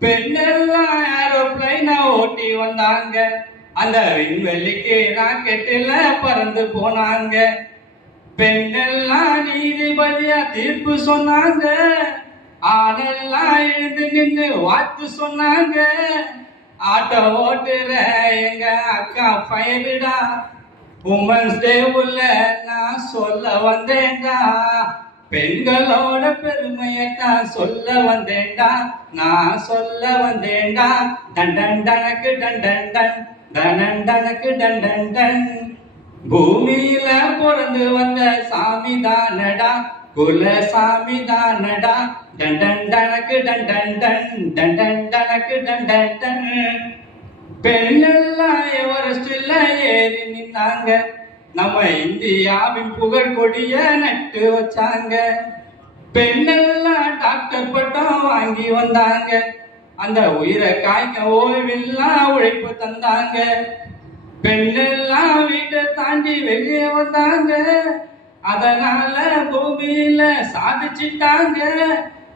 பெண்ணெல்லாம் ஏரோப்ளைன ஓட்டி வந்தாங்க. அந்த விண்வெளிக்கு ராக்கெட்டில் பறந்து போனாங்க. பெண்ணெல்லாம் நீதிபதியா தீர்ப்பு சொன்னாங்க. ஆணெல்லாம் எழுந்து நின்று வாத்து சொன்னாங்க. ஆட்டோ ஓட்டுற எங்க அக்கா ஃபயருடா. உமன்ஸ் டேவுல நான் சொல்ல வந்தேன்டா. பெண்களோட பெருமையத்தான் சொல்ல வந்தேன்டா. நான் சொல்ல வந்தேன்டா. டன் டன் டனக்கு டன் டன் டன் டனன் டனக்கு டன் டன் டன். பூமியில பிறந்து வந்த சாமி தானடா. குல சாமி தானடா. டன் டன் டனக்கு டன் டன் டன் டன் டன் டனக்கு டன் டன் டன். பெண்ணெல்லாம் எவரெஸ்ட்ல ஏறி நின்னாங்க. நம்ம இந்தியாவின் புகழ் கொடிய நட்டு வச்சாங்க. பெண்ணெல்லாம் டாக்டர் பட்டம் வாங்கி வந்தாங்க. அந்த உயிரை காய்க்க ஓய்வெல்லாம் உழைப்பு தந்தாங்க. பெண்ணெல்லாம் வீட்டை தாண்டி வெளியே வந்தாங்க. அதனால பூமியில சாதிச்சிட்டாங்க.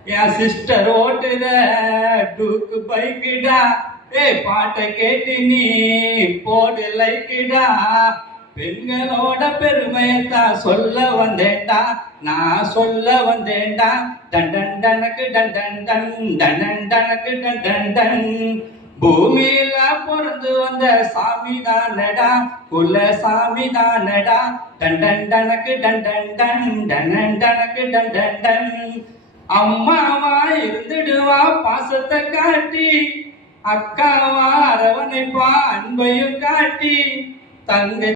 என் சிஸ்டர் ஓட்டுற டூக்கு பைக்குடா. பாட்டை கேட்டு நீ போடு லைக்குடா. பெண்களோட பெருமையத்தான் சொல்ல வந்தேன்டா. நான் சொல்ல வந்தேன்டா. டன் டன் டனக்கு டன் டன் டன் டன் டனக்கு டன் டன் டன். பூமியில பிறந்து வந்த சாமி தானடா. குல சாமி தானடா. டன் டன் டனக்கு டன் டன் டன் டன் டனக்கு டன் டன் டன். அம்மாவா இருந்துடுவா பாசத்தை காட்டி. அக்காவா அரவணைப்பா அன்பையும் காட்டி. தங்கை